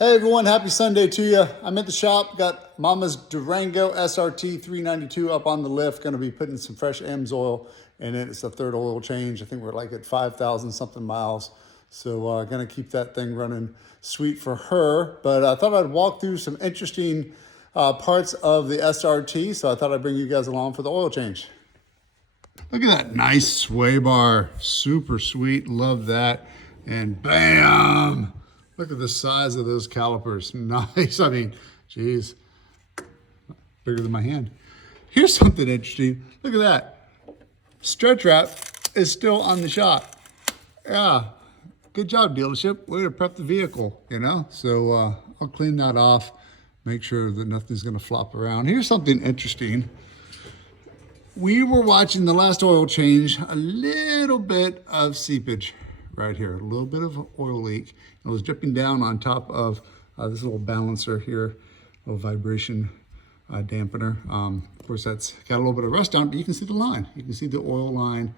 Hey everyone, happy Sunday to you. I'm at the shop, got Mama's Durango SRT 392 up on the lift. Gonna be putting some fresh AMS oil in it. It's the third oil change. I think we're like at 5,000 something miles. So gonna keep that thing running sweet for her. But I thought I'd walk through some interesting parts of the SRT. So I thought I'd bring you guys along for the oil change. Look at that nice sway bar, super sweet, love that. And bam! Look at the size of those calipers. Nice. I mean, geez, bigger than my hand. Here's something interesting. Look at that. Stretch wrap is still on the shop. Yeah, good job, dealership. Way to prep the vehicle, you know? So I'll clean that off, make sure that nothing's gonna flop around. Here's something interesting. We were watching the last oil change, a little bit of seepage right here, a little bit of oil leak. It was dripping down on top of this little balancer here, a little vibration dampener. Of course, that's got a little bit of rust on it, but you can see the line. You can see the oil line,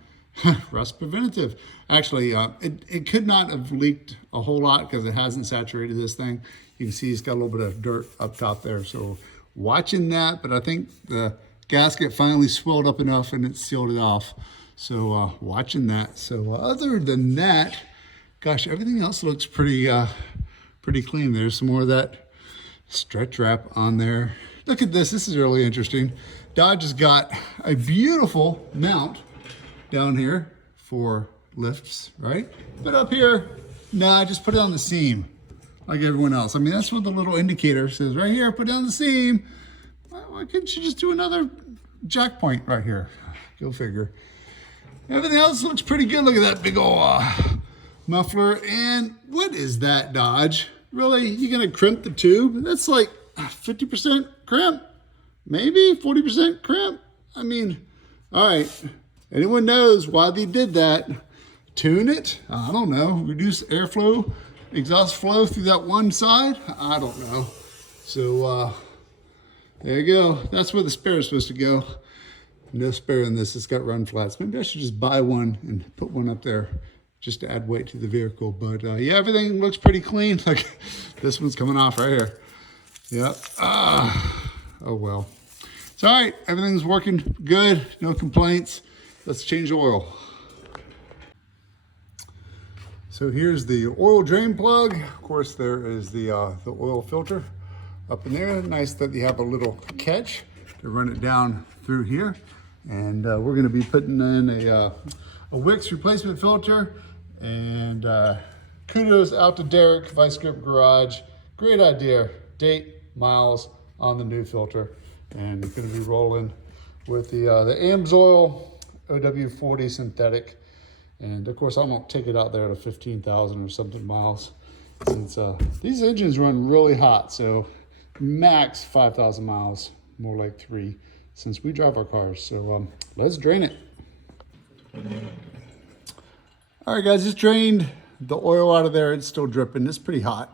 rust preventative. Actually, it could not have leaked a whole lot because it hasn't saturated this thing. You can see it's got a little bit of dirt up top there. So watching that, but I think the gasket finally swelled up enough and it sealed it off. So watching that. So other than that, gosh, everything else looks pretty clean. There's some more of that stretch wrap on there. Look at this. This is really interesting. Dodge has got a beautiful mount down here for lifts, right? But up here, nah, just put it on the seam like everyone else. I mean, that's what the little indicator says right here. Put it on the seam. Why couldn't you just do another jack point right here? Go figure. Everything else looks pretty good. Look at that big old muffler. And what is that, Dodge? Really? You're going to crimp the tube? That's like 50% crimp, maybe 40% crimp. I mean, all right. Anyone knows why they did that? Tune it? I don't know. Reduce airflow, exhaust flow through that one side? I don't know. So there you go. That's where the spare is supposed to go. No spare in this. It's got run flats. Maybe I should just buy one and put one up there just to add weight to the vehicle. But yeah, everything looks pretty clean. Like this one's coming off right here. Yep. Oh well. It's all right. Everything's working good. No complaints. Let's change the oil. So here's the oil drain plug. Of course, there is the oil filter up in there. Nice that you have a little catch to run it down through here. And we're going to be putting in a Wix replacement filter. And kudos out to Derek, Vice Grip Garage. Great idea. Date, miles on the new filter. And it's going to be rolling with the AMS oil, OW40 synthetic. And of course, I won't take it out there to 15,000 or something miles, since these engines run really hot. So max 5,000 miles, more like 3, since we drive our cars. So let's drain it. All right, guys, just drained the oil out of there. It's still dripping. It's pretty hot.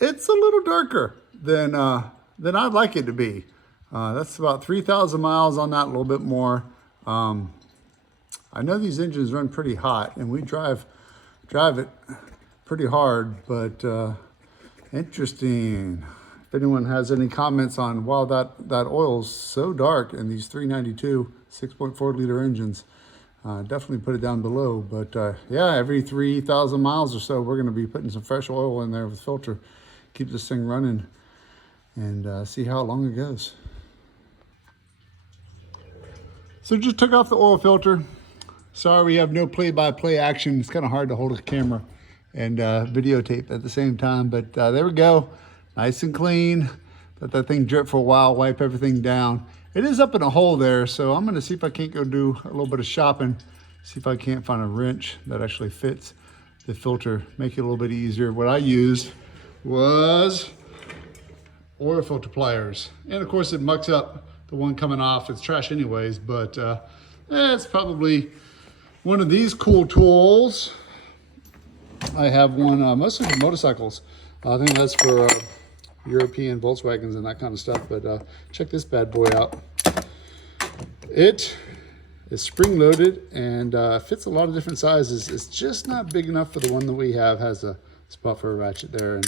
It's a little darker than I'd like it to be. That's about 3,000 miles on that, a little bit more. I know these engines run pretty hot, and we drive it pretty hard, but interesting. If anyone has any comments on, wow, that oil's so dark in these 392 6.4 liter engines, definitely put it down below. But yeah, every 3,000 miles or so, we're going to be putting some fresh oil in there with filter, keep this thing running, and see how long it goes. So just took off the oil filter. Sorry, we have no play-by-play action. It's kind of hard to hold a camera and videotape at the same time, but there we go. Nice and clean. Let that thing drip for a while, wipe everything down. It is up in a hole there, so I'm gonna see if I can't go do a little bit of shopping, see if I can't find a wrench that actually fits the filter, make it a little bit easier. What I used was oil filter pliers. And of course it mucks up the one coming off. It's trash anyways, but it's probably one of these cool tools. I have one mostly for motorcycles. I think that's for European Volkswagens and that kind of stuff, but check this bad boy out. It is spring loaded and fits a lot of different sizes. It's just not big enough for the one that we have. Has a spot for a ratchet there,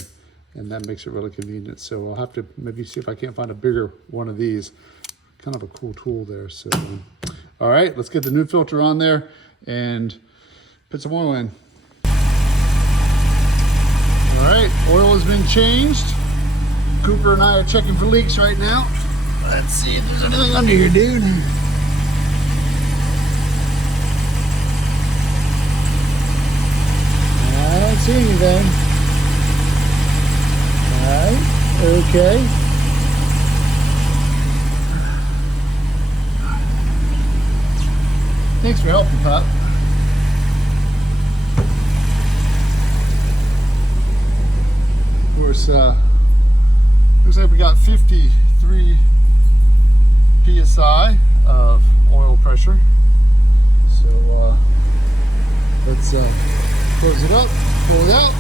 and that makes it really convenient. So I'll have to maybe see if I can't find a bigger one of these. Kind of a cool tool there. So, all right, let's get the new filter on there and put some oil in. All right, oil has been changed. Cooper and I are checking for leaks right now. Let's see if there's anything under here, dude. I don't see anything. All right, okay. Thanks for helping, pup. Of course, looks like we got 53 psi of oil pressure. So let's close it up, pull it out.